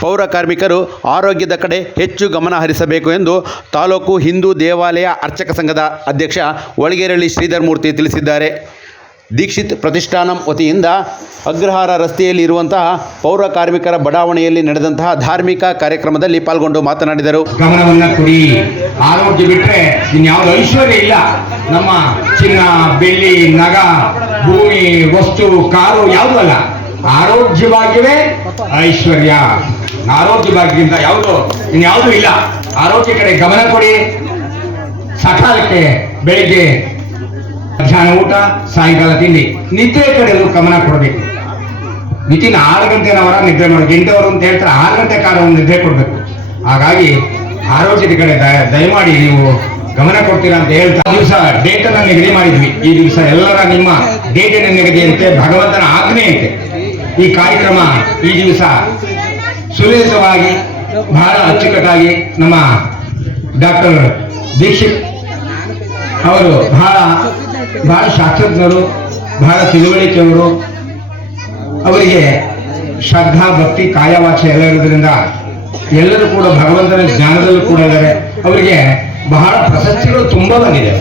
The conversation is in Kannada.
ಪೌರ ಕಾರ್ಮಿಕರು ಆರೋಗ್ಯದ ಕಡೆ ಹೆಚ್ಚು ಗಮನ ಹರಿಸಬೇಕು ಎಂದು ತಾಲೂಕು ಹಿಂದೂ ದೇವಾಲಯ ಅರ್ಚಕ ಸಂಘದ ಅಧ್ಯಕ್ಷ ಒಳಗೇರಳ್ಳಿ ಶ್ರೀಧರ್ ಮೂರ್ತಿ ತಿಳಿಸಿದ್ದಾರೆ. ದೀಕ್ಷಿತ್ ಪ್ರತಿಷ್ಠಾನಂ ವತಿಯಿಂದ ಅಗ್ರಹಾರ ರಸ್ತೆಯಲ್ಲಿ ಇರುವಂತಹ ಪೌರ ಕಾರ್ಮಿಕರ ಬಡಾವಣೆಯಲ್ಲಿ ನಡೆದಂತಹ ಧಾರ್ಮಿಕ ಕಾರ್ಯಕ್ರಮದಲ್ಲಿ ಪಾಲ್ಗೊಂಡು ಮಾತನಾಡಿದರು. ಗಮನವನ್ನ ಕೊಡಿ. ಆರೋಗ್ಯ ಬಿಟ್ಟರೆ ಇನ್ಯಾವುದು ಐಶ್ವರ್ಯ ಇಲ್ಲ. ನಮ್ಮ ಚಿನ್ನ, ಬೆಳ್ಳಿ, ನಗ, ಭೂಮಿ, ವಸ್ತು, ಕಾರು ಯಾವುದೂ ಅಲ್ಲ. ಆರೋಗ್ಯವಾಗಿಯೇ ಐಶ್ವರ್ಯ. ಆರೋಗ್ಯವಾಗಿಂದ ಯಾವುದು ಇನ್ಯಾವುದೂ ಇಲ್ಲ. ಆರೋಗ್ಯ ಕಡೆ ಗಮನ ಕೊಡಿ. ಸಕಾಲಕ್ಕೆ ಬೆಳಿಗ್ಗೆ ಮಧ್ಯಾಹ್ನ ಊಟ, ಸಾಯಂಕಾಲ ತಿಂಡಿ, ನಿದ್ದೆ ಕಡೆ ಗಮನ ಕೊಡಬೇಕು. ವಿತಿನ್ 6 ಗಂಟೆನವರ ನಿದ್ರೆ ಮಾಡಬೇಕು. 8 ಅವರು ಅಂತ ಹೇಳ್ತಾರೆ, 6 ಗಂಟೆ ಕಾಲ ನಿದ್ರೆ ಕೊಡಬೇಕು. ಹಾಗಾಗಿ ಆರೋಗ್ಯದ ಕಡೆ ದಯಮಾಡಿ ನೀವು ಗಮನ ಕೊಡ್ತೀರಾ ಅಂತ ಹೇಳ್ತಾ ದಿವಸ ಡೇಟ್ ಅನ್ನ ನಿಗದಿ ಮಾಡಿದ್ವಿ. ಈ ದಿವಸ ಎಲ್ಲರ ನಿಮ್ಮ ಡೇಟಿನ ನಿಗದಿಯಂತೆ ಭಗವಂತನ ಆಜ್ಞೆಯಂತೆ ಈ ಕಾರ್ಯಕ್ರಮ ಈ ದಿವಸ ಸುಲಲಿತವಾಗಿ ಬಹಳ ಅಚ್ಚುಕಟ್ಟಾಗಿ ನಮ್ಮ ಡಾಕ್ಟರ್ ದೀಕ್ಷಿತ್ ಅವರು ಬಹಳ ಶಾಸ್ತ್ರಜ್ಞರು, ಬಹಳ ತಿಳುವಳಿಕೆಯವರು. ಅವರಿಗೆ ಶ್ರದ್ಧಾ ಭಕ್ತಿ ಕಾಯವಾಚ ಎಲ್ಲ ಇರೋದ್ರಿಂದ ಎಲ್ಲರೂ ಕೂಡ ಭಗವಂತನ ಜ್ಞಾನದಲ್ಲೂ ಕೂಡ ಇದ್ದಾರೆ. ಅವರಿಗೆ ಬಹಳ ಪ್ರಶಸ್ತಿಗಳು ತುಂಬಾ ಬಂದಿದೆ.